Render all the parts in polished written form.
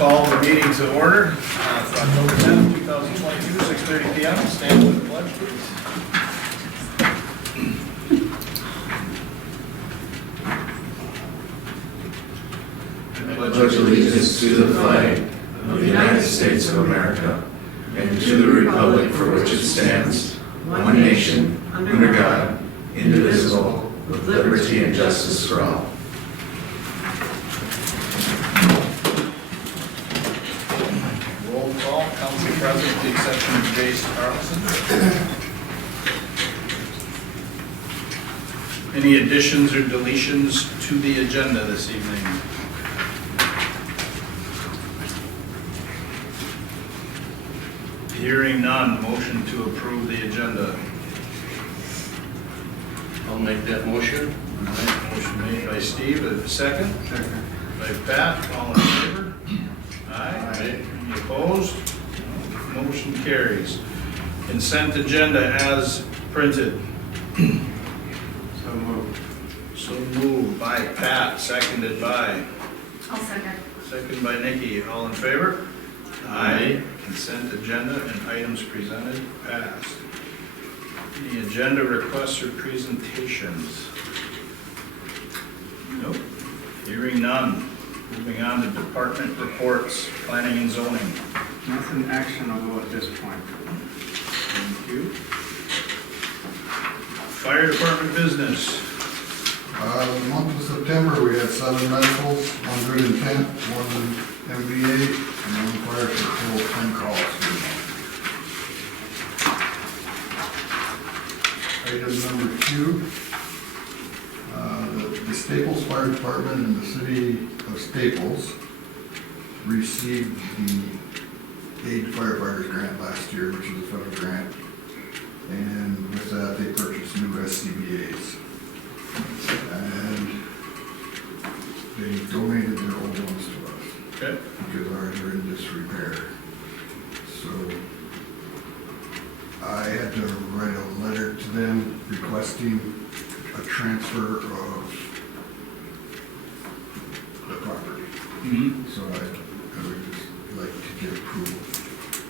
call the meeting to order. It's October 10th, 2022, 6:30 p.m. Stand for the pledge, please. I pledge allegiance to the flag of the United States of America and to the republic for which it stands, one nation, under God, indivisible, with liberty and justice for all. Roll call, council president, with the exception of Jace Carlson. Any additions or deletions to the agenda this evening? Hearing none, motion to approve the agenda. I'll make that motion. All right, motion made by Steve, a second. Second. By Pat, all in favor? Aye. Any opposed? Motion carries. Consent agenda as printed. So moved. So moved by Pat, seconded by, I'll second. second by Nikki, all in favor? Aye. Consent agenda and items presented passed. Any agenda requests or presentations? Nope. Hearing none. Moving on to department reports, planning and zoning. Nothing actionable at this point. Thank you. Fire department business. The month of September, we had 7 medicals, 1 good intent, 1 MVA, and 1 fire patrol, 10 calls. Item number 2, the Staples Fire Department in the city of Staples received the Aid Firefighters Grant last year, which is a federal grant, and with that, they purchased new SCBA's. And they donated their old ones to us Okay. because ours are in disrepair. So I had to write a letter to them requesting a transfer of the property. Mm-hmm. So I would just like to get approval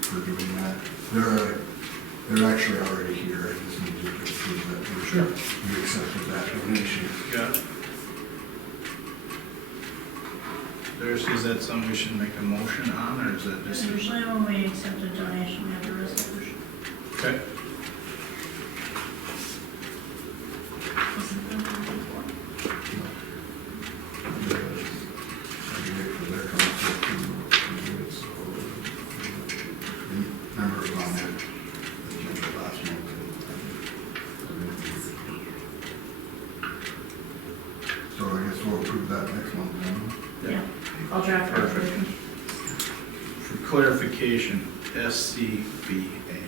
for doing that. They're actually already here. I just need you to approve that. Sure. We accepted that donation. Got it. Is that something we should make a motion on, or is that just? Usually when we accept a donation, we have a resolution. Okay. Isn't that what we're for? I can wait for their council to do it, so. Remember it was on that agenda last month. So I guess we'll approve that next month then. Yeah, I'll draft a Perfect. resolution. For clarification, SCBA.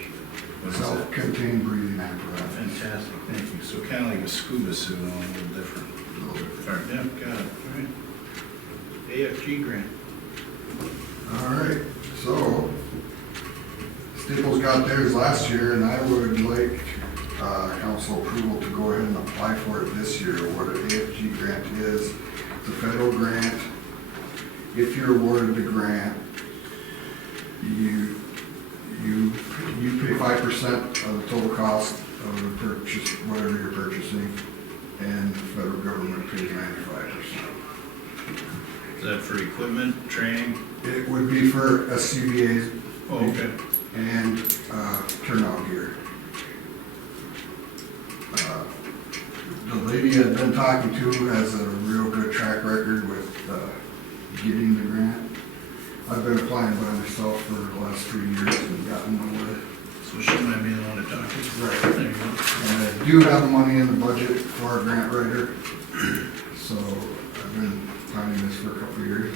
What is that? Self-contained breathing apparatus. Fantastic, thank you. So kind of like a scuba suit, only a little different. A little bit. Fair, yeah, got it, all right. AFG grant. All right, so Staples got theirs last year, and I would like council approval to go ahead and apply for it this year. What an AFG grant is, it's a federal grant. If you're awarded the grant, you pay 5% of the total cost of the purchase, whatever you're purchasing, and the federal government pays 95%. Is that for equipment, training? It would be for SCBA's Oh, okay. and turnout gear. The lady I've been talking to has a real good track record with getting the grant. I've been applying by myself for the last 3 years and gotten nowhere. So she might be the one to talk to. Right. There you go. And I do have money in the budget for a grant writer, so I've been planning this for a couple of years.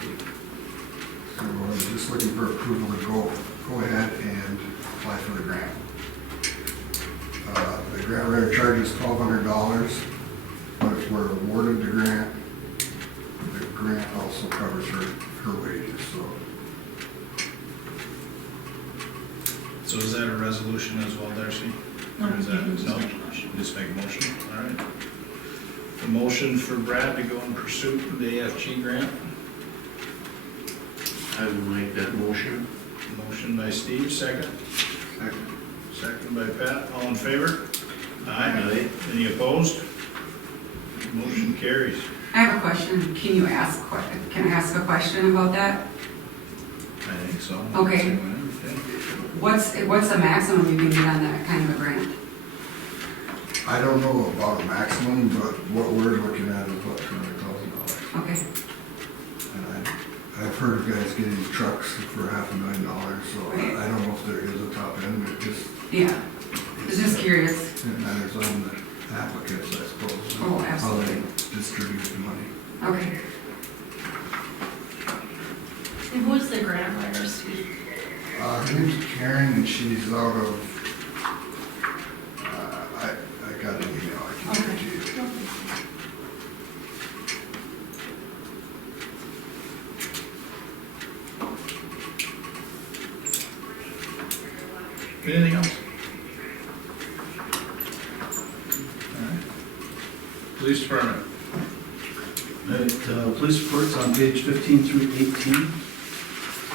So I'm just looking for approval to go ahead and apply for the grant. The grant writer charges $1,200, but if we're awarded the grant also covers her wages, so. So is that a resolution as well, Darcy? No, Or is you that, can just no? make a motion. Just make a motion, all right. A motion for Brad to go in pursuit of the AFG grant. I will make that motion. Motion by Steve, second. Second. Second by Pat, all in favor? Aye. Any opposed? Motion carries. I have a question. Can I ask a question about that? I think so. Okay. What's the maximum you can get on that kind of a grant? I don't know about a maximum, but what we're looking at is what, $200,000. Okay, And I've heard of guys getting trucks for $500,000, so I don't know if there is a top end, it just, yeah. I was just curious. it matters on the applicants, I suppose. Oh, absolutely. How they distribute the money. Okay. And who is the grant writer, Steve? Her name's Karen, and she's out of, I got an email, I can give it to you. Anything else? All right. Police department. Police reports on page 15 through 18.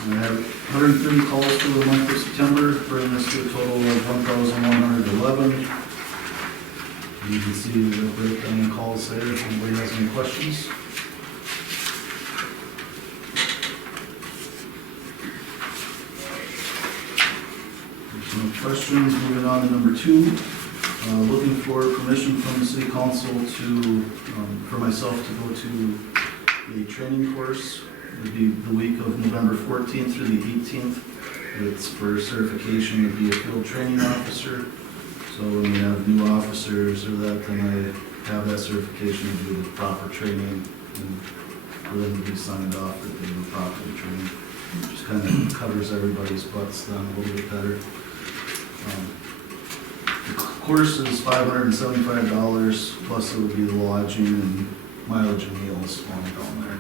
I have 130 calls for the month of September, bringing us to a total of 1,111. You can see the breakdown in calls there, if anybody has any questions. There's no questions. Moving on to number 2. Looking for permission from the city council for myself to go to a training course. It would be the week of November 14th through the 18th. It's for certification to be a field training officer. So when we have new officers or that, then I have that certification to do the proper training and for them to be signed off that they were properly trained. Just kind of covers everybody's butts then a little bit better. The course is $575, plus it would be the lodging and mileage and meals while I'm down there.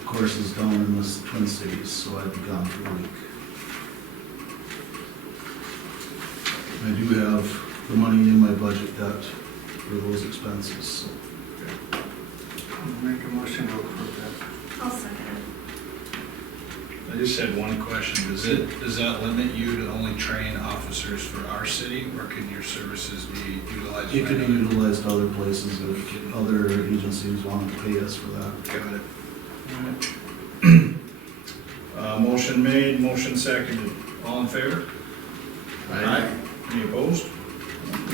The course is down in the Twin Cities, so I'd be gone for a week. I do have the money in my budget yet for those expenses, so. I'll make a motion to approve that. I'll second I just had one question. Does that limit you to only train officers for our city, or can your services be utilized? It could be by other- utilized other places if other agencies wanted to pay us for that. Got it. Motion made, motion seconded. All in favor? Aye. Any opposed?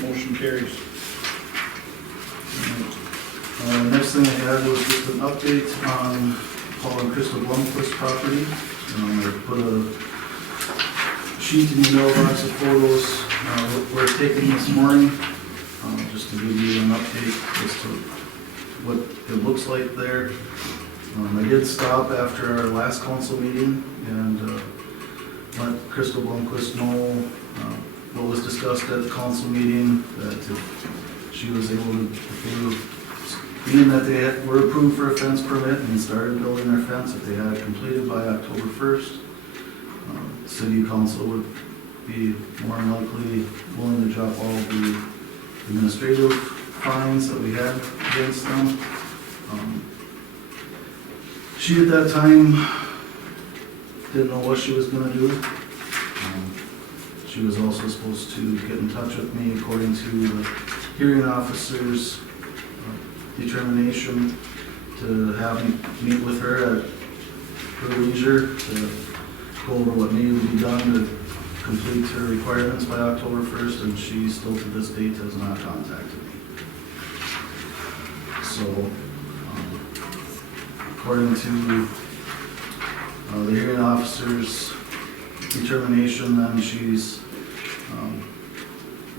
Motion carries. Next thing I had was just an update on Paul and Crystal Blomquist property. I put a sheet in your mailbox of photos we're taking this morning, just to give you an update as to what it looks like there. I did stop after our last council meeting and let Crystal Blomquist know what was discussed at the council meeting, that if she was able to, being that they were approved for a fence permit and started building their fence, if they had it completed by October 1st, city council would be more than likely willing to drop all the administrative fines that we had against them. She at that time didn't know what she was going to do. She was also supposed to get in touch with me according to the hearing officer's determination to have me meet with her at her leisure to go over what needed to be done to complete her requirements by October 1st, and she still to this date has not contacted me. So, according to the hearing officer's determination, then she's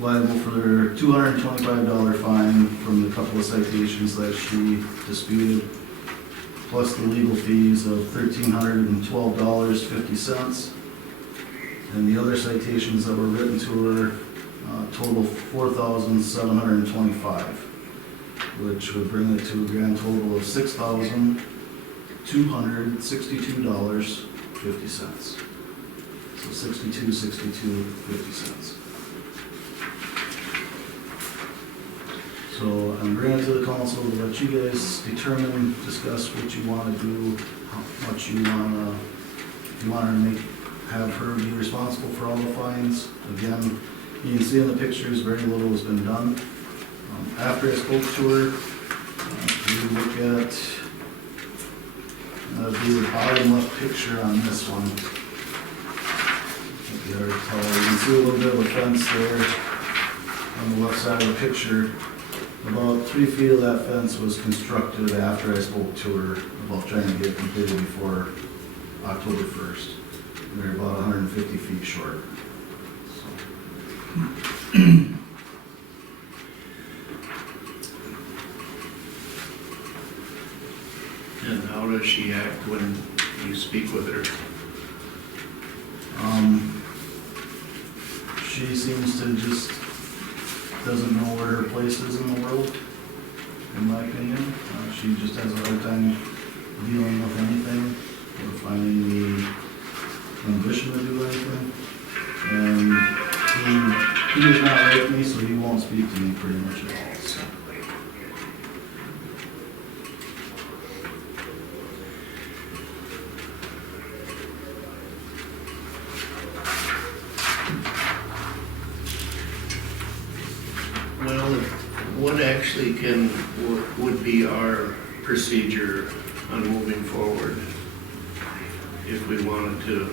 liable for their $225 fine from the couple of citations that she disputed, plus the legal fees of $1,312.50. And the other citations that were written to her total $4,725, which would bring it to a grand total of $6,262.50. So $62.50. So I'm bringing it to the council to let you guys determine, discuss what you want to do, how much you want to you want to have her be responsible for all the fines. Again, you can see in the pictures, very little has been done. After I spoke to her, we look at, the bottom left picture on this one. You can see a little bit of a fence there on the left side of the picture. About 3 feet of that fence was constructed after I spoke to her about trying to get it completed before October 1st. They're about 150 feet short. So. And how does she act when you speak with her? She seems to just doesn't know where her place is in the world, in my opinion. She just has a hard time dealing with anything or finding the ambition to do anything. And he does not like me, so he won't speak to me pretty much at all. So. Well, what actually would be our procedure on moving forward if we wanted to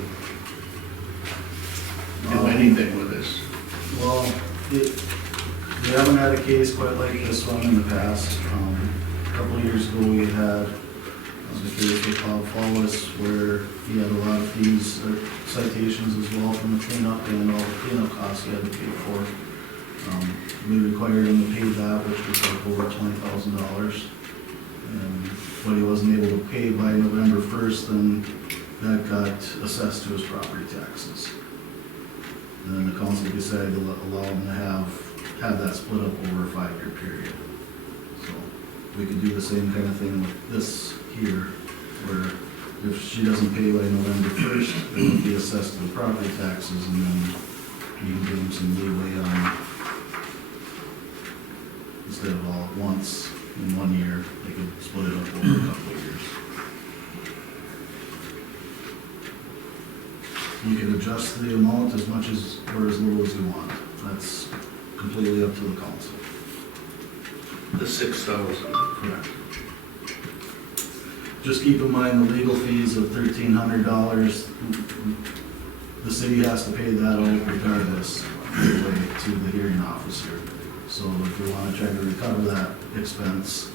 do anything with this? Well, we haven't had a case quite like this one in the past. A couple of years ago, we had the case with Bob Follis where he had a lot of fees, citations as well from the cleanup and all the cleanup costs he had to pay for. We required him to pay that, which was like over $20,000. And what he wasn't able to pay by November 1st, then that got assessed to his property taxes. And then the council decided to allow him to have that split up over a 5-year period. So we could do the same kind of thing with this here, where if she doesn't pay by November 1st, it would be assessed to the property taxes, and then you can give him some leeway on, instead of all at once in 1 year, they could split it up over a couple of years. You can adjust the amount as much as, or as little as you want. That's completely up to the council. The 6,000. Correct. Just keep in mind the legal fees of $1,300. The city has to pay that out regardless to the hearing officer. So if we want to try to recover that expense,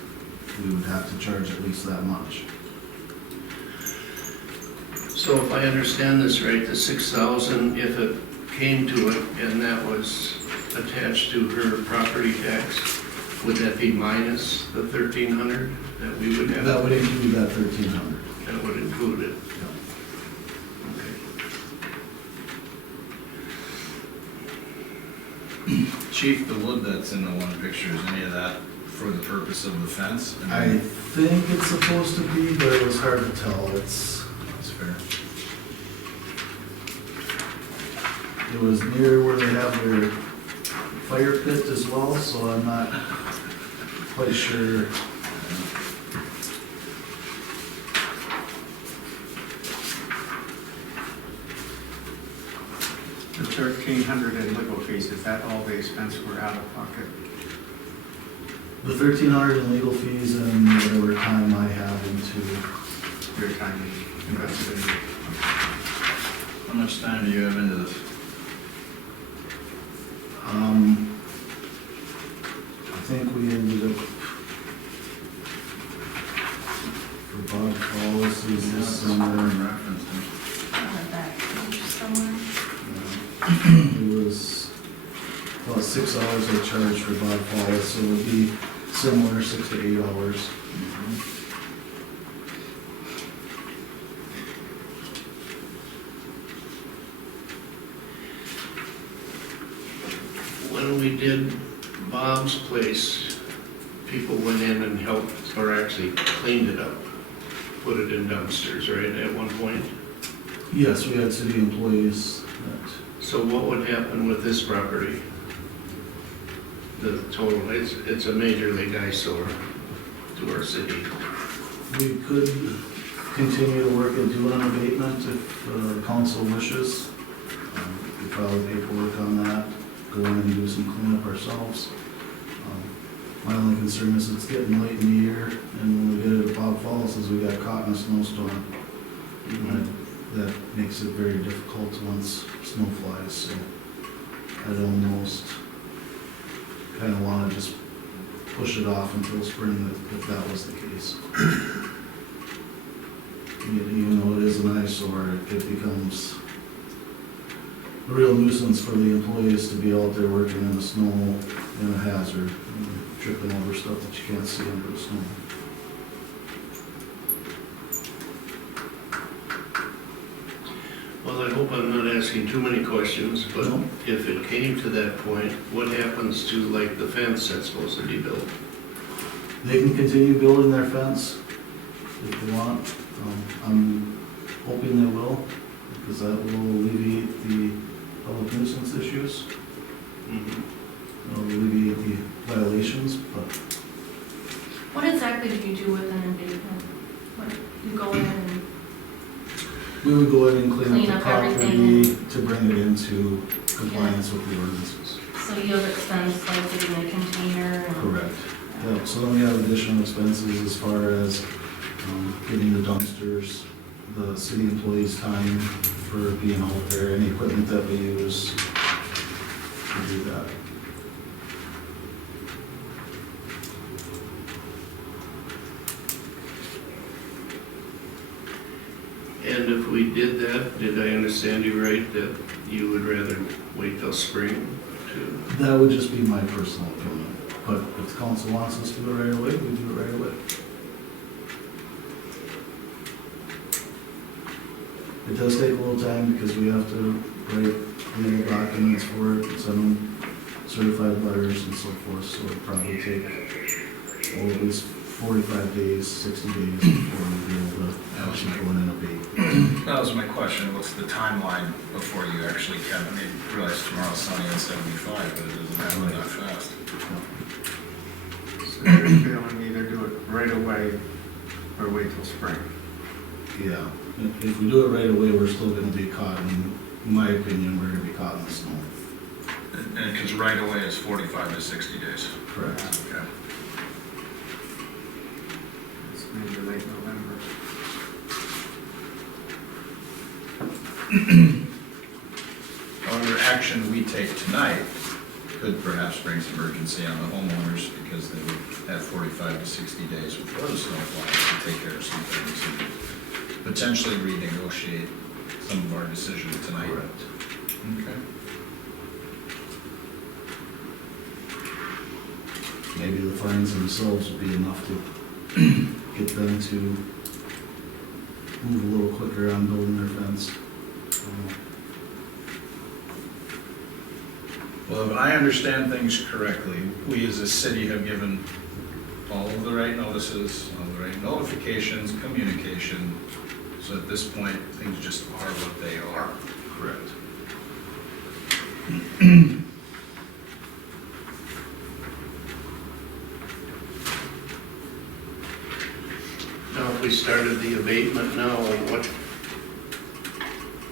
we would have to charge at least that much. So if I understand this right, the 6,000, if it came to it and that was attached to her property tax, would that be minus the 1,300 that we would have? That would include that 1,300. That would include it. Okay. Chief, the wood that's in the one picture, is any of that for the purpose of the fence? I think it's supposed to be, but it was hard to tell. That's fair. It was near where they have their fire pit as well, so I'm not quite sure. The 1,300 in legal fees, is that all the expense we're out of pocket? The 1,300 in legal fees and whatever time I have into. Your time invested in it? How much time do you have into this? I think we ended up, for Bob Paulus, is this somewhere in reference? That page somewhere. It was about 6 hours I charged for Bob Paulus, so it would be similar, 6 to 8 hours. When we did Bob's place, people went in and helped, or actually cleaned it up, put it in dumpsters, right, at one point? Yes, we had city employees that, So what would happen with this property? The total, it's a major league eyesore to our city. we could continue to work at doing an abatement if council wishes. We file the paperwork on that, go in and do some cleanup ourselves. My only concern is it's getting late in the year, and when we get it at Bob Falls, is we got caught in a snowstorm. And that makes it very difficult once snow flies, so I'd almost kind of want to just push it off until spring if that was the case. Even though it is an eyesore, it becomes a real nuisance for the employees to be out there working in the snow in a hazard, tripping over stuff that you can't see under the snow. Well, I hope I'm not asking too many questions, but No. if it came to that point, what happens to like the fence that's supposed to be built? They can continue building their fence if they want. I'm hoping they will, because that will alleviate the public nuisance issues. It'll alleviate the violations, but What exactly do you do with an abatement? What, you go in and, we would go ahead and clean Clean up up the property everything. to bring it into compliance with the ordinances. so you have expense like getting a container and? Correct. Yeah, so then we have additional expenses as far as getting the dumpsters, the city employees' time for being out there, any equipment that we use to do that. And if we did that, did I understand you right, that you would rather wait till spring to? That would just be my personal opinion, but if the council wants us to do it right away, we do it right away. It does take a little time because we have to write legal documents for it, send them certified letters and so forth, so it'll probably take, at least 45 days, 60 days before we'll be able to actually go in and abate. That was my question, what's the timeline before you actually can, I mean, realize tomorrow's sunny and 75, but it doesn't happen that fast. So you're feeling either do it right away or wait till spring. Yeah, if we do it right away, we're still gonna be caught, in my opinion, we're gonna be caught in the snow. And because right away is 45 to 60 days. Correct. Okay. It's maybe late November. However, action we take tonight could perhaps bring some urgency on the homeowners because they would have 45 to 60 days before the snow flies to take care of some things and potentially renegotiate some of our decisions tonight. Correct. Okay. Maybe the fines themselves would be enough to get them to move a little quicker on building their fence. Well, if I understand things correctly, we as a city have given all of the right notices, all the right notifications, communication, so at this point, things just are what they are. Correct. Now, if we started the abatement now, what,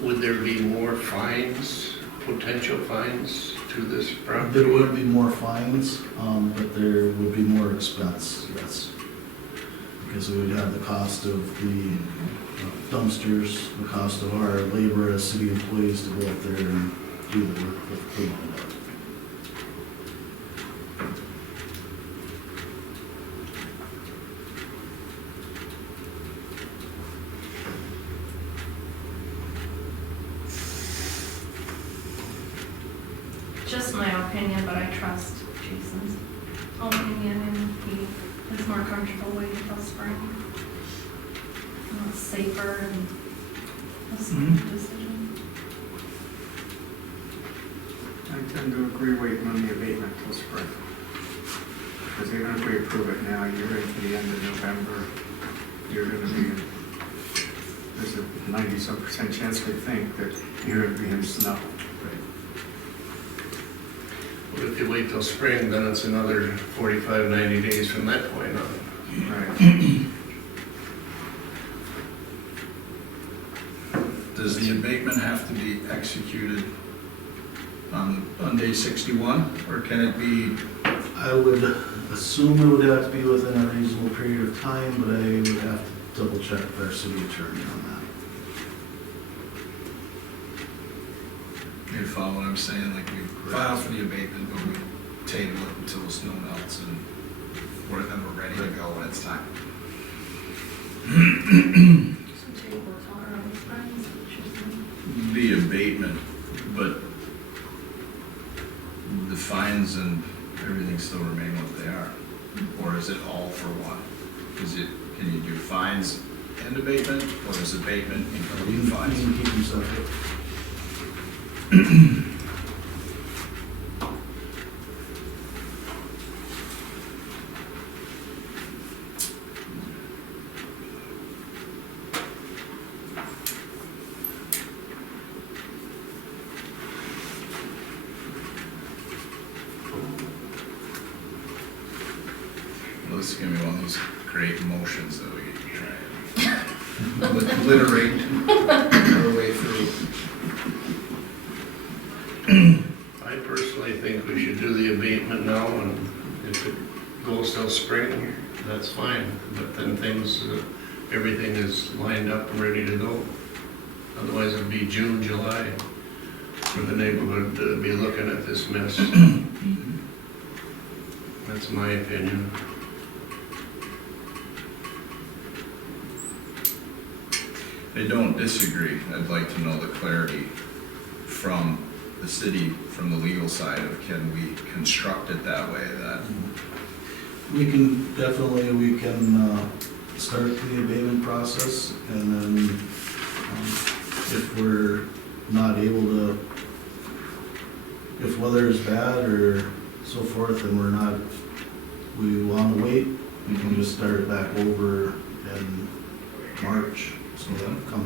would there be more fines, potential fines to this property? There would be more fines, but there would be more expense, yes. Because we would have the cost of the dumpsters, the cost of our labor as city employees to go out there and do the work of cleaning it up. Just my opinion, but I trust Jason's opinion, and he is more comfortable waiting till spring. And it's safer and a smart decision. I tend to agree waiting on the abatement till spring. Because even if we approve it now, you're into the end of November, you're gonna be, there's a 90-some% chance we think that you're gonna be in snow. But if you wait till spring, then it's another 45, 90 days from that point on. Right. Does the abatement have to be executed on day 61, or can it be, I would assume it would have to be within a reasonable period of time, but I would have to double check with our city attorney on that. You follow what I'm saying? Like we file for the abatement, but we table it until the snow melts and we're ready to go when it's time. So table till early spring, is what you're saying? the abatement, but the fines and everything still remain what they are? Or is it all for one? Can you do fines and abatement, or is abatement including You fines? can keep them separate. Well, this is gonna be one of those great motions that we get to try and obliterate our way through. I personally think we should do the abatement now, and if it goes till spring, that's fine. But then everything is lined up and ready to go. Otherwise, it'd be June, July for the neighborhood to be looking at this mess. That's my opinion. I don't disagree. I'd like to know the clarity from the city, from the legal side of can we construct it that way that, We can start the abatement process, and then if we're not able to, if weather is bad or so forth, and we want to wait, we can just start it back over in March, so that come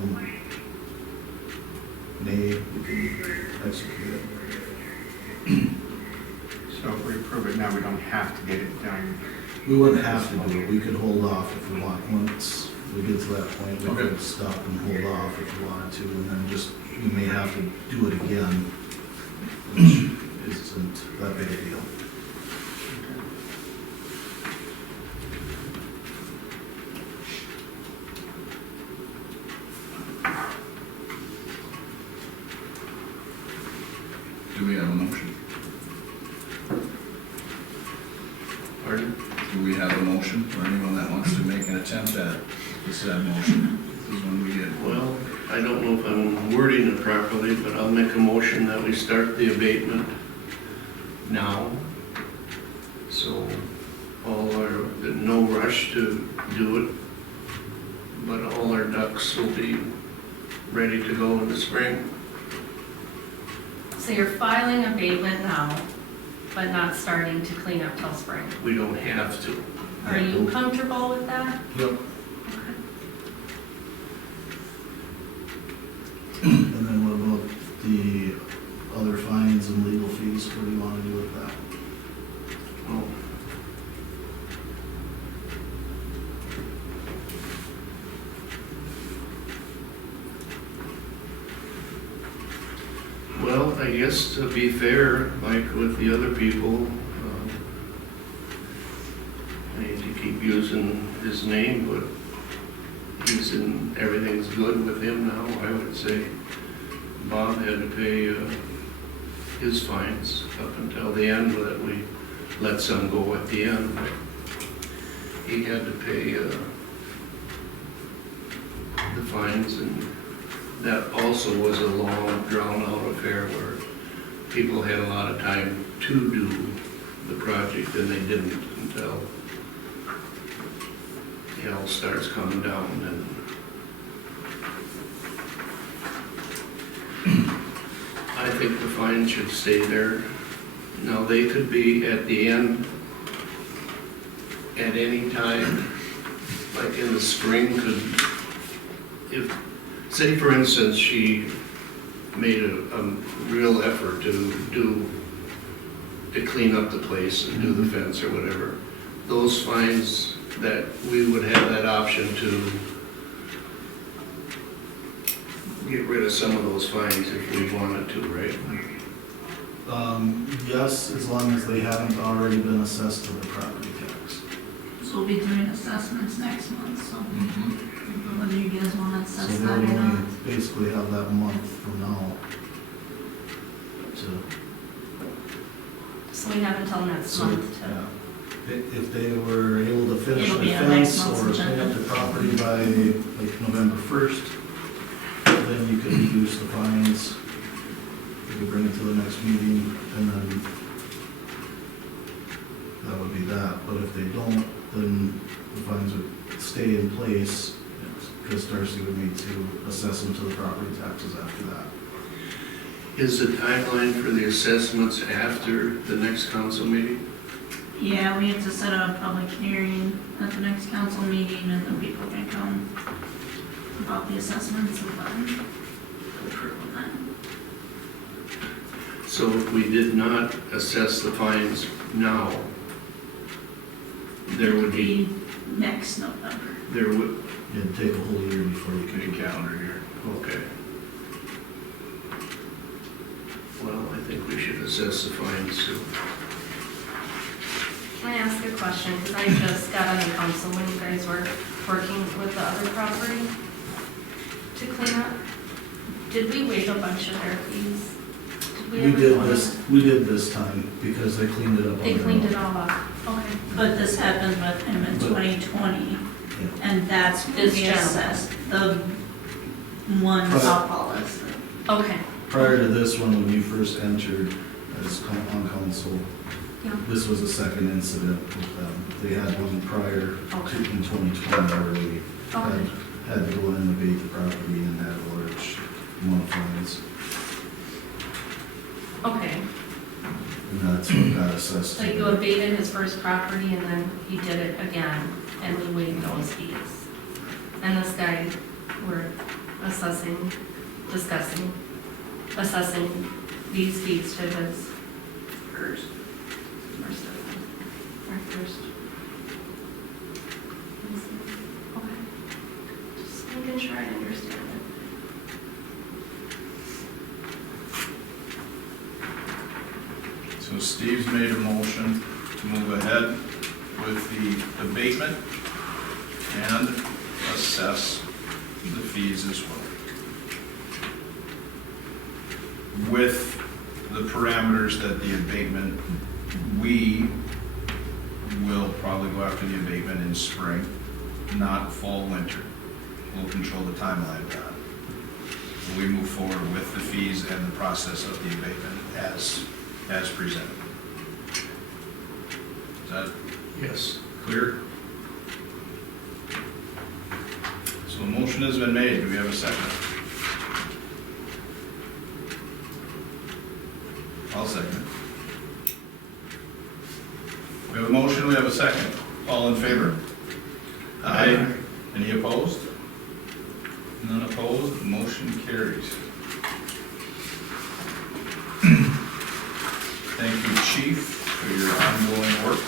May, we can execute it. So if we approve it now, we don't have to get it done. We wouldn't have to do it, we could hold off if we want. Once we get to that point, we Okay. could stop and hold off if we wanted to, and then we may have to do it again, which isn't that big a deal. do we have a motion? Pardon? Do we have a motion for anyone that wants to make an attempt at this motion? This is when we get. Well, I don't know if I'm wording it properly, but I'll make a motion that we start the abatement now. So no rush to do it, but all our ducks will be ready to go in the spring. So you're filing abatement now, but not starting to clean up till spring. We don't have to. Are you comfortable with that? Yep. And then what about the other fines and legal fees, what do you want to do with that? Oh. Well, I guess to be fair, like with the other people, I hate to keep using his name, but everything's good with him now. I would say Bob had to pay his fines up until the end, that we let some go at the end. He had to pay the fines, and that also was a long, drawn-out affair where people had a lot of time to do the project, and they didn't until hell starts coming down. And I think the fine should stay there. Now, they could be at the end at any time, like in the spring, say for instance, she made a real effort to clean up the place and do the fence or whatever, those fines, that we would have that option to get rid of some of those fines if we wanted to, right? Yes, as long as they haven't already been assessed to the property tax. So we'll be doing assessments next month, so whether you guys wanna So assess they that would or only not. basically have that month from now to, So we have until next so, month to. yeah. If they were able to finish It'll the be on next fence month's or clean up agenda. the property by like November 1st, then you could reduce the fines. You could bring it to the next meeting and then that would be that. But if they don't, then the fines would stay in place because Darcy would need to assess them to the property taxes after that. Is the timeline for the assessments after the next council meeting? Yeah, we have to set a public hearing at the next council meeting, and then people can come about the assessments and then approve of that. So if we did not assess the fines now, there would be, Next November. there would, It'd take a whole year before you could a do that. calendar year, okay. Well, I think we should assess the fines too. Can I ask a question? Because I just got on the council when you guys were working with the other property to clean up. Did we waive a bunch of their fees? We ever did go on this, we did this time because they cleaned it up. it? They on their cleaned own. it all up. Okay. But this happened with him in 2020, Yeah. and that's when It's we general. assessed the one Right. softball list. Okay. Prior to this one, when you first entered as on council, Yeah. this was a second incident with them. They had one prior to Okay. in 2020 where we Okay. had to go in and abate the property and had a large amount of fines. Okay. And that's what got assessed. So you abated his first property and then he did it again and we waived those fees. And this guy, we're assessing these fees to his first. Our first. Okay. Just making sure I understand it. So Steve's made a motion to move ahead with the abatement and assess the fees as well. With the parameters that the abatement, we will probably go after the abatement in spring, not fall, winter. We'll control the timeline of that. We move forward with the fees and the process of the abatement as presented. Is that Yes. clear? So a motion has been made. Do we have a second? I'll second. We have a motion, we have a second. All in favor? Aye. Any opposed? None opposed, motion carries. Thank you, Chief, for your ongoing work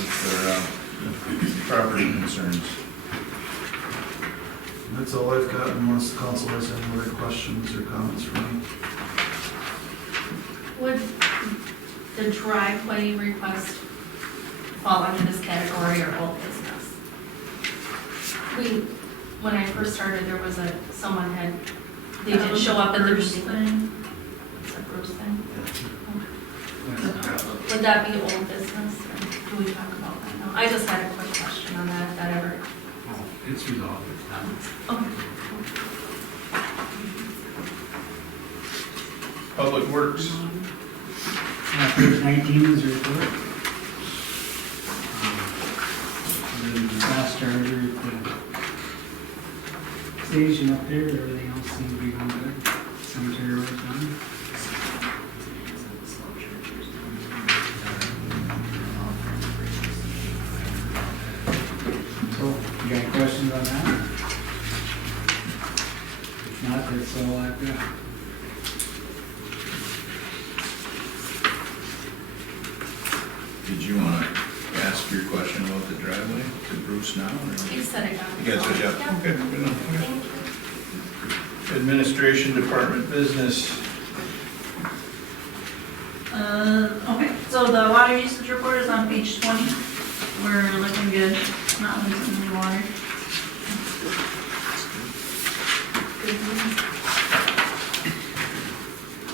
with our property concerns. That's all I've got unless the council has any other questions or comments for me. Would the driveway request fall under this category or old business? When I first started, there was they didn't show up at the Bruce meeting. thing. It's a Bruce thing? Would that be old business, or do we talk about that now? I just had a quick question on that, if that ever. Oh, it's resolved, it's done. Okay. Public Works, Page 19 is your report. The fast charger at the station up there, everything else seems to be going good. Cemetery road's done. So, you got any questions on that? If not, that's all I've got. did you want to ask your question about the driveway to Bruce now? Or? You said it got. You got it, yeah. Yeah. Okay, good enough. Okay. Thank you. Administration Department business. Okay, so the water usage report is on page 20. We're looking good, not losing any water.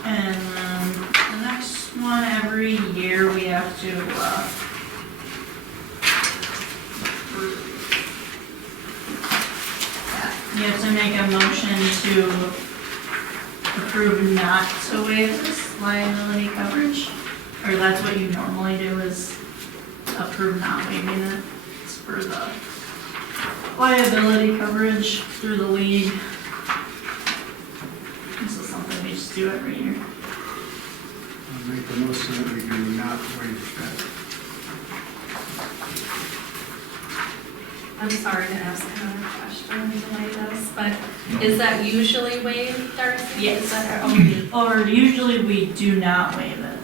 And the next one, every year we have to, you have to make a motion to approve not to waive this liability coverage. Or that's what you normally do, is approve not waiving it. It's for the liability coverage through the league. This is something we just do every year. I'll make the motion that we do not waive that. I'm sorry to ask another question like this, but is that usually waived, Darcy? Yes. Is that Or usually we do not waive it.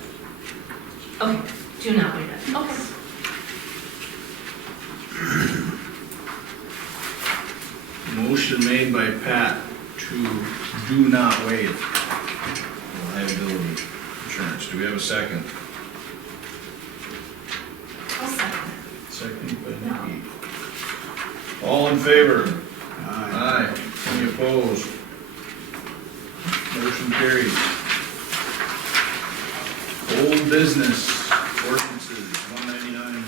okay, do not waive it. Okay. Motion made by Pat to do not waive liability insurance. Do we have a second? I'll second. Second by Nikki. All in favor? Aye. Aye. Any opposed? Motion carries. Old business ordinances, 199.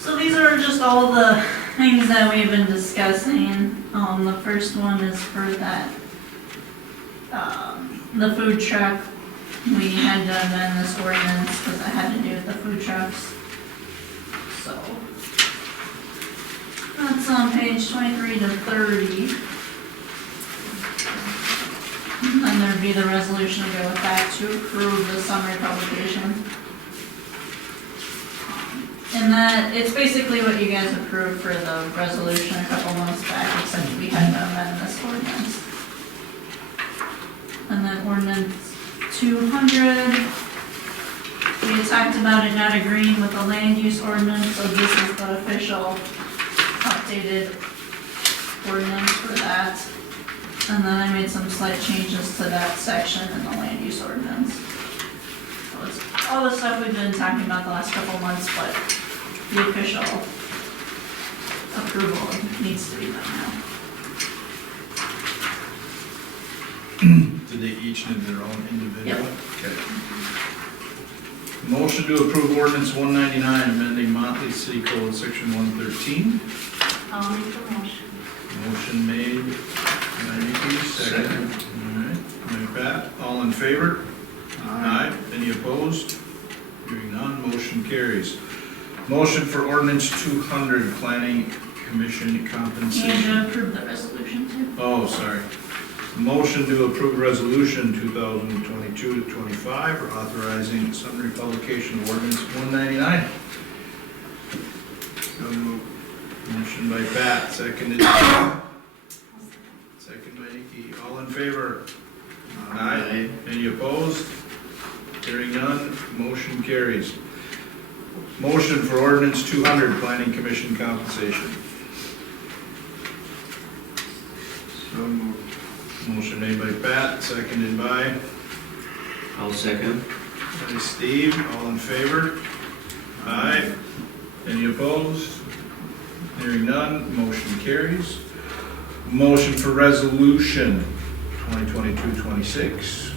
So these are just all the things that we've been discussing. The first one is for that, the food truck. We had to amend this ordinance because it had to do with the food trucks. So, that's on page 23 to 30. And there'd be the resolution to go with that to approve the summary publication. And that, it's basically what you guys approved for the resolution a couple months back, except we had to amend this ordinance. And then ordinance 200, we had talked about it not agreeing with the land use ordinance, so this is the official updated ordinance for that. And then I made some slight changes to that section in the land use ordinance. So it's all the stuff we've been talking about the last couple months, but the official approval needs to be done now. Did they each need their own individual? Yep. Okay. Motion to approve ordinance 199, amending Motley City Code, section 113. I'll make the motion. Motion made by Nikki, second. All right, by Pat. All in favor? Aye. Any opposed? Hearing none, motion carries. Motion for ordinance 200, planning commission compensation. And to approve the resolution too. Oh, sorry. Motion to approve resolution 2022-25, authorizing summary publication of ordinance 199. So moved. Motion by Pat, seconded. Second by Nikki. All in favor? Aye. Any opposed? Hearing none, motion carries. Motion for ordinance 200, planning commission compensation. So moved. Motion made by Pat, seconded by I'll second. Steve. All in favor? Aye. Any opposed? Hearing none, motion carries. Motion for resolution 2022-26.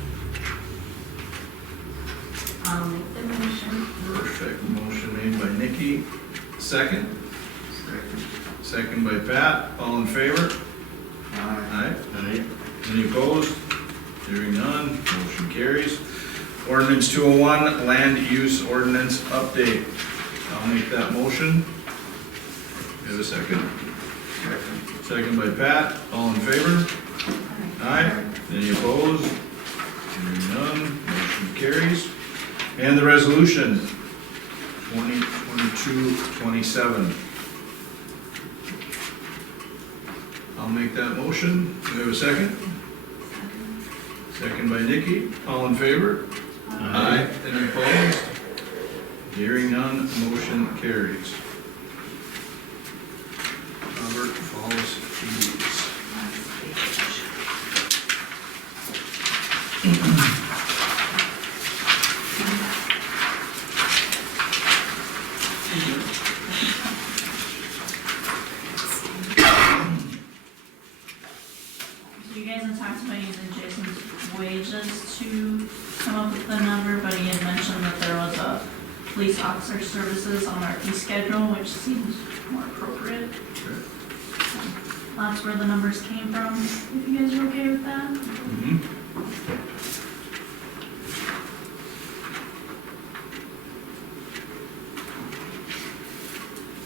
I'll make the motion. Perfect. Motion made by Nikki. Second. Second. Second by Pat. All in favor? Aye. Aye. Any opposed? Hearing none, motion carries. Ordinance 201, land use ordinance update. I'll make that motion. You have a second? Second. Second by Pat. All in favor? Aye. Any opposed? Hearing none, motion carries. And the resolution 2022-27. I'll make that motion. Do we have a second? Second by Nikki. All in favor? Aye. Any opposed? Hearing none, motion carries. Robert, So you guys had talked about using Jason's wages to come up with the number, but he had mentioned that there was a police officer services on our fee schedule, which seems more appropriate. That's where the numbers came from, if you guys are okay with that. Mhm.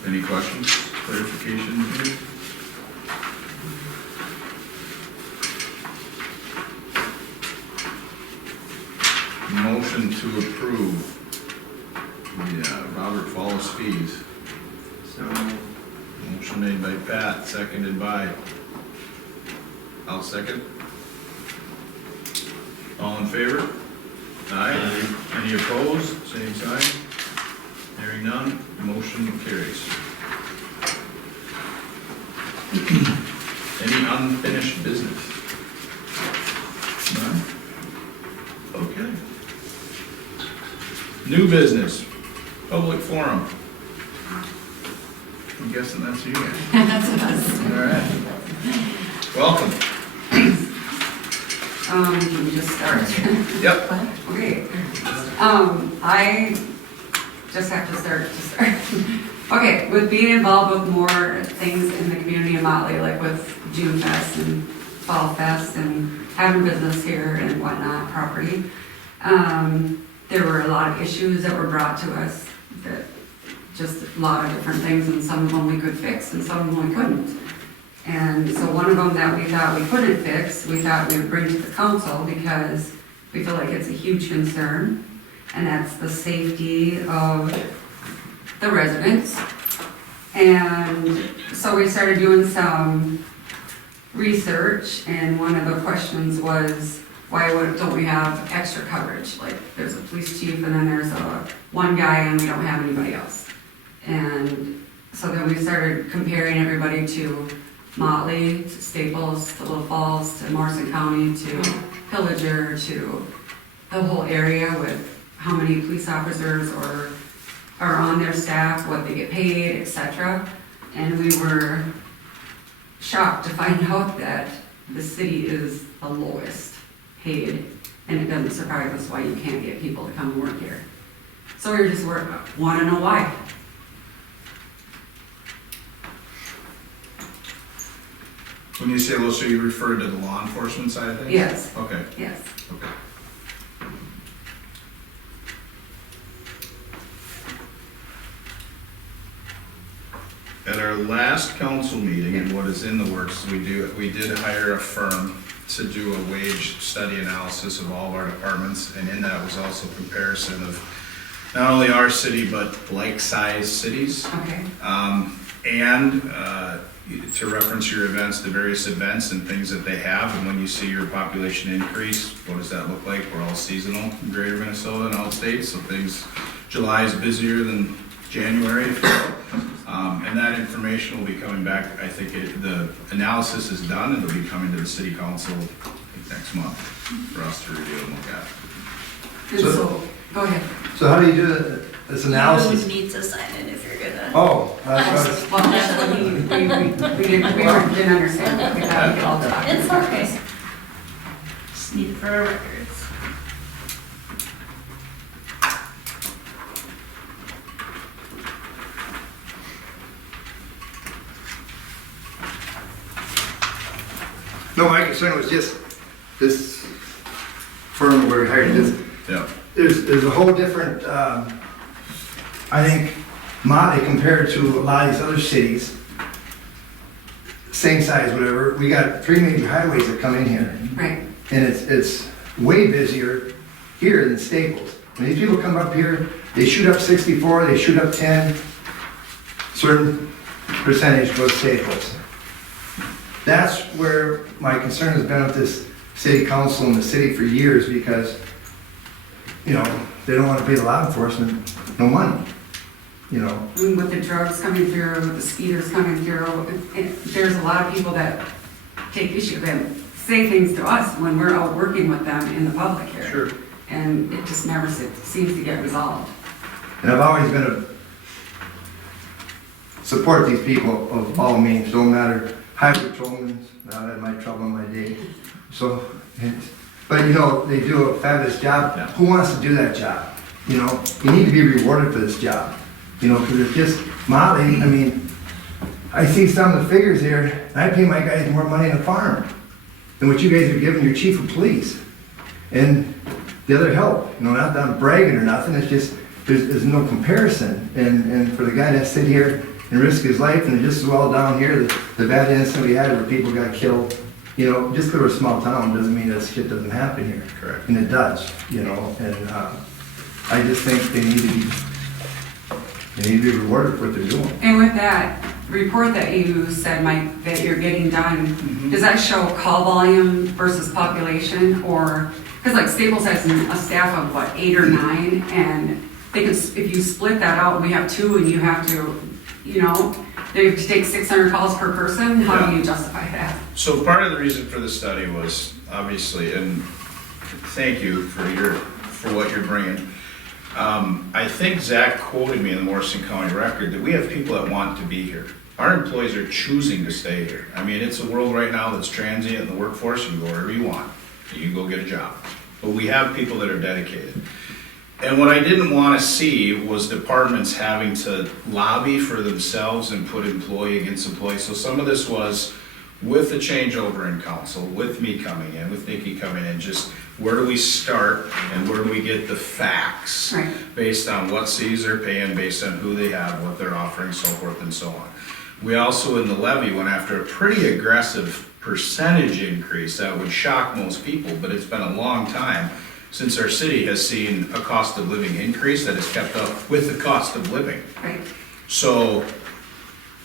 Any questions, clarifications here? Motion to approve the Robert Falls fees. So, Motion made by Pat, seconded by, I'll second. All in favor? Aye. Any opposed? Same sign. Hearing none, motion carries. Any unfinished business? None? Okay. New business, public forum. I'm guessing that's you guys. That's us. All right. Welcome. Can we just start? Yep. Okay. I just have to start. Okay, with being involved with more things in the community of Motley, like with June Fest and Fall Fest and having business here and whatnot, property, there were a lot of issues that were brought to us, that just a lot of different things, and some of them we could fix and some of them we couldn't. And so one of them that we thought we couldn't fix, we thought we would bring to the council because we feel like it's a huge concern, and that's the safety of the residents. And so we started doing some research, and one of the questions was, why don't we have extra coverage? Like, there's a police chief and then there's one guy and we don't have anybody else. And so then we started comparing everybody to Motley, to Staples, to Little Falls, to Morrison County, to Pillager, to the whole area with how many police officers are on their staff, what they get paid, etc. And we were shocked to find out that the city is the lowest paid, and it doesn't surprise us why you can't get people to come and work here. So we just want to know why. When you say low, so you refer to the law enforcement side of things? Yes, Okay, yes. okay. At our last council meeting, and what is in the works, we did hire a firm to do a wage study analysis of all of our departments, and in that was also comparison of not only our city, but like-sized cities. Okay. And to reference your events, the various events and things that they have, and when you see your population increase, what does that look like? We're all seasonal in greater Minnesota and all states, so July is busier than January. And that information will be coming back. I think the analysis is done, and it'll be coming to the city council, I think, next month for us to review and look at. And so, go ahead. So how do you do this analysis? You need to sign it if you're gonna. Oh, Well, that's what we didn't understand, but we thought we could all talk. It's okay. Just need it for our records. No, my concern was just this firm where we hired this. Yeah. There's a whole different, I think, Motley compared to a lot of these other cities, same size, whatever. We got 3 major highways that come in here. Right. And it's way busier here than Staples. When these people come up here, they shoot up 64, they shoot up 10, certain percentage goes Staples. That's where my concern has been with this city council and the city for years, because, you know, they don't want to pay the law enforcement no money, you know. I mean, with the drugs coming through, with the speeders coming through, there's a lot of people that take issue. And say things to us when we're out working with them in the public here. Sure. And it just never seems to get resolved. And I've always been support these people of all means, don't matter, highway patrolmen, I've had my trouble in my day. So, but you know, they do a fabulous job. Yeah. Who wants to do that job? You know, you need to be rewarded for this job. You know, because it's just Motley, I mean, I see some of the figures here, and I pay my guys more money in the farm than what you guys are giving your chief of police. And the other help, you know, not that I'm bragging or nothing, it's just, there's no comparison. And for the guy to sit here and risk his life, and just as well down here, the bad incident we had where people got killed, you know, just because we're a small town doesn't mean that shit doesn't happen here. Correct. And it does, you know, and I just think they need to be rewarded for what they're doing. And with that report that you said, Mike, that you're getting done, does that show call volume versus population? Or, because like Staples has a staff of what, 8 or 9, and they could, if you split that out, we have 2 and you have to, you know, they have to take 600 calls per person, how do you justify that? So part of the reason for the study was obviously, and thank you for what you're bringing. I think Zach quoted me in the Morrison County Record that we have people that want to be here. Our employees are choosing to stay here. I mean, it's a world right now that's transient in the workforce. You can go wherever you want. You can go get a job. But we have people that are dedicated. And what I didn't want to see was departments having to lobby for themselves and put employee against employee. So some of this was with the changeover in council, with me coming in, with Nikki coming in, just where do we start and where do we get the facts Right. based on what cities are paying, based on who they have, what they're offering, so forth and so on. We also in the levy went after a pretty aggressive percentage increase that would shock most people, but it's been a long time since our city has seen a cost of living increase that has kept up with the cost of living. Right. So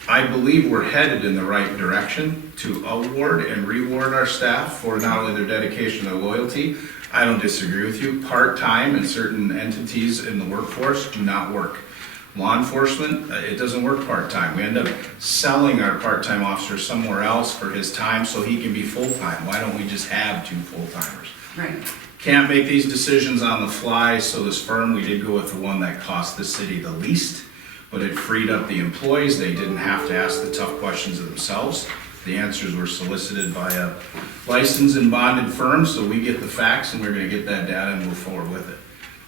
I believe we're headed in the right direction to award and reward our staff for not only their dedication and loyalty. I don't disagree with you. Part-time in certain entities in the workforce do not work. Law enforcement, it doesn't work part-time. We end up selling our part-time officer somewhere else for his time so he can be full-time. Why don't we just have 2 full-timers? Right. Can't make these decisions on the fly, so this firm, we did go with the one that cost the city the least, but it freed up the employees. They didn't have to ask the tough questions of themselves. The answers were solicited by a licensed and bonded firm, so we get the facts and we're gonna get that data and move forward with it.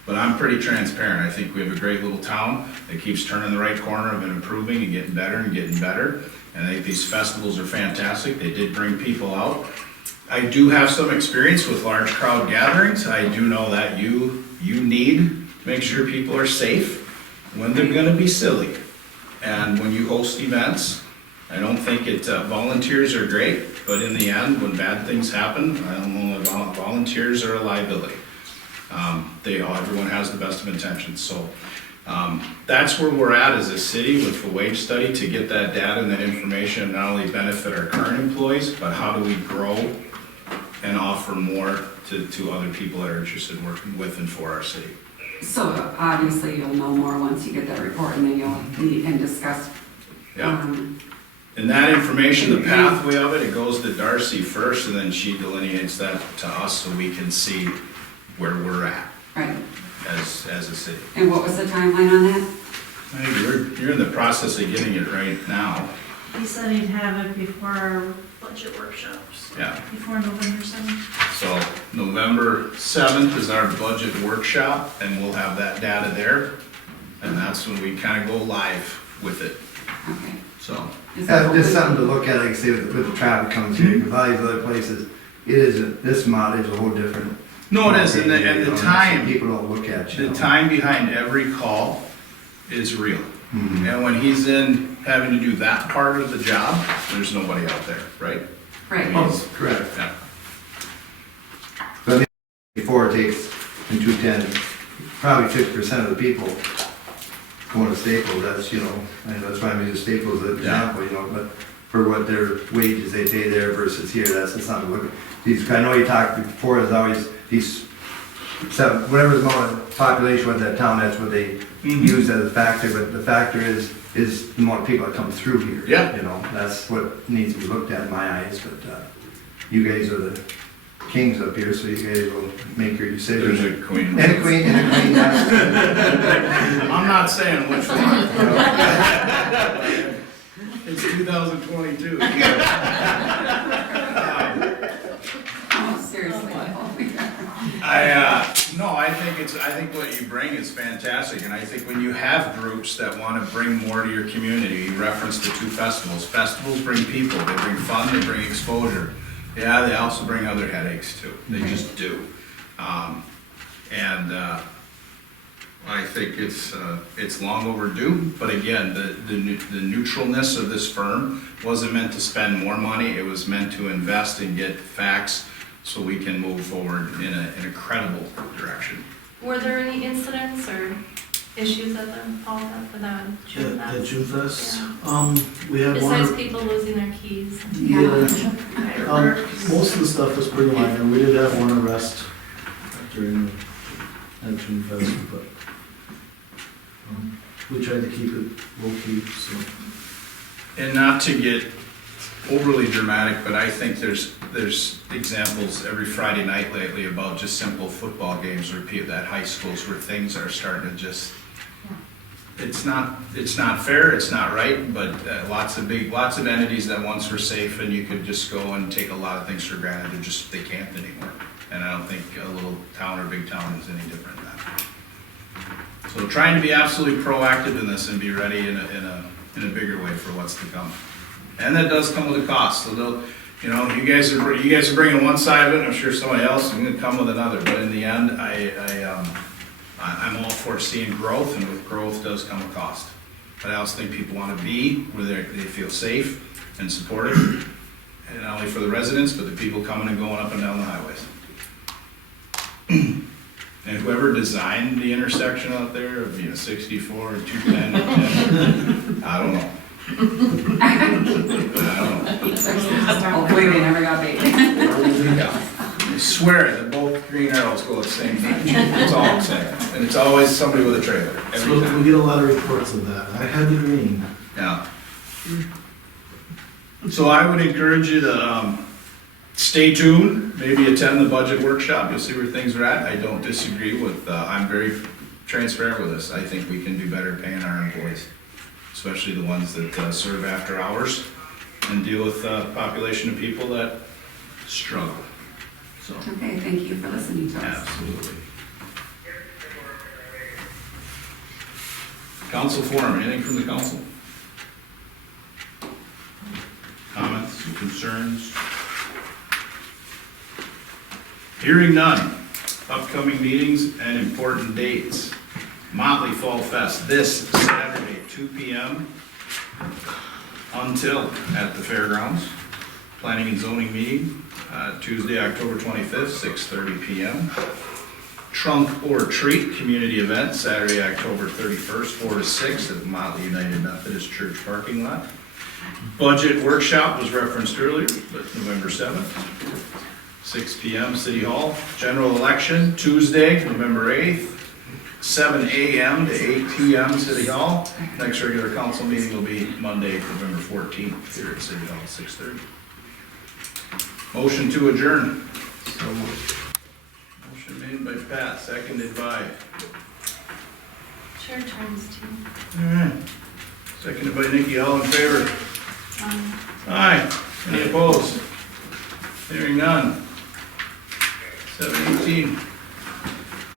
But I'm pretty transparent. I think we have a great little town that keeps turning the right corner of improving and getting better and getting better. And I think these festivals are fantastic. They did bring people out. I do have some experience with large crowd gatherings. I do know that you need to make sure people are safe when they're gonna be silly. And when you host events, I don't think volunteers are great, but in the end, when bad things happen, I don't know if volunteers are a liability. Everyone has the best of intentions, so that's where we're at as a city with the wage study to get that data and that information and not only benefit our current employees, but how do we grow and offer more to other people that are interested in working with and for our city. So obviously you'll know more once you get that report, and then you'll meet and discuss. Yeah. And that information, the pathway of it goes to Darcy first, and then she delineates that to us so we can see where we're at Right. as a city. And what was the timeline on that? I think you're in the process of getting it right now. He said he'd have it before our budget workshops. Yeah. Before November 7th. So November 7th is our budget workshop, and we'll have that data there. And that's when we kind of go live with it, Okay. so. Is that Just open? something to look at, like I say, with the traffic comes here, because all these other places, it isn't, this model is a whole different. No, it is, and the time, People don't look at you. the time behind every call is real. Mhm. And when he's in having to do that part of the job, there's nobody out there, right? Right. Oh, correct. Yeah. But before it takes in 210, probably 50% of the people going to Staples, that's, you know, and that's why I'm using Staples as an example, you know, but for what their wages they pay there versus here, that's just something to look at. These, I know you talked before, there's always these, whatever the amount of population with that town, that's what they use as a factor, but the factor is the amount of people that come through here. Yeah. You know, that's what needs to be looked at in my eyes, but, you guys are the kings up here, so you guys will make your There's decision. a queen. And a queen, yes. I'm not saying which one. It's 2022. Oh, seriously. I think what you bring is fantastic, and I think when you have groups that wanna bring more to your community, you reference the two festivals. Festivals bring people, they bring fun, they bring exposure. Yeah, they also bring other headaches too, they just do. I think it's long overdue, but again, the neutralness of this firm wasn't meant to spend more money, it was meant to invest and get facts so we can move forward in a credible direction. Were there any incidents or issues at the June At Fest? June Fest, Yeah. we had Besides one, people losing their keys? yeah, Fireworks? most of the stuff was pretty minor. We did have one arrest during at June Fest, but we tried to keep it low key, so. And not to get overly dramatic, but I think there's examples every Friday night lately about just simple football games or at high schools where things are starting to just, it's not fair, it's not right, but lots of entities that once were safe and you could just go and take a lot of things for granted, they can't anymore. And I don't think a little town or big town is any different than that. So trying to be absolutely proactive in this and be ready in a bigger way for what's to come. And that does come with a cost, so they'll, you guys are bringing one side of it, and I'm sure somebody else is gonna come with another, but in the end, I'm all for seeing growth, and with growth does come a cost. But I also think people wanna be where they feel safe and supported, and not only for the residents, but the people coming and going up and down the highways. And whoever designed the intersection out there of, 64 and 210, I don't know. Hopefully they never got bait. I swear that both green arrows go at the same time. That's all I'm saying. And it's always somebody with a trailer, every So we time. get a lot of reports of that. I had the green. Yeah. So I would encourage you to stay tuned, maybe attend the budget workshop. You'll see where things are at. I don't disagree with, I'm very transparent with this. I think we can do better paying our employees, especially the ones that serve after hours and deal with a population of people that struggle. So, Okay, thank you for listening to us. absolutely. Council forum, anything from the council? Comments, concerns? Hearing none. Upcoming meetings and important dates. Motley Fall Fest this Saturday, 2 p.m. until at the fairgrounds. Planning and zoning meeting, Tuesday, October 25th, 6:30 p.m. Trunk or Treat community event, Saturday, October 31st, 4 to 6 at the Motley United Methodist Church parking lot. Budget workshop was referenced earlier, but November 7th, 6 p.m. City Hall. General election, Tuesday, November 8th, 7 a.m. to 8 p.m. City Hall. Next regular council meeting will be Monday, November 14th, here at City Hall, 6:30. Motion to adjourn. So Motion made by Pat, seconded by, Chair turns to, all right, seconded by Nikki, all in favor? Aye. Any opposed? Hearing none. 7:18.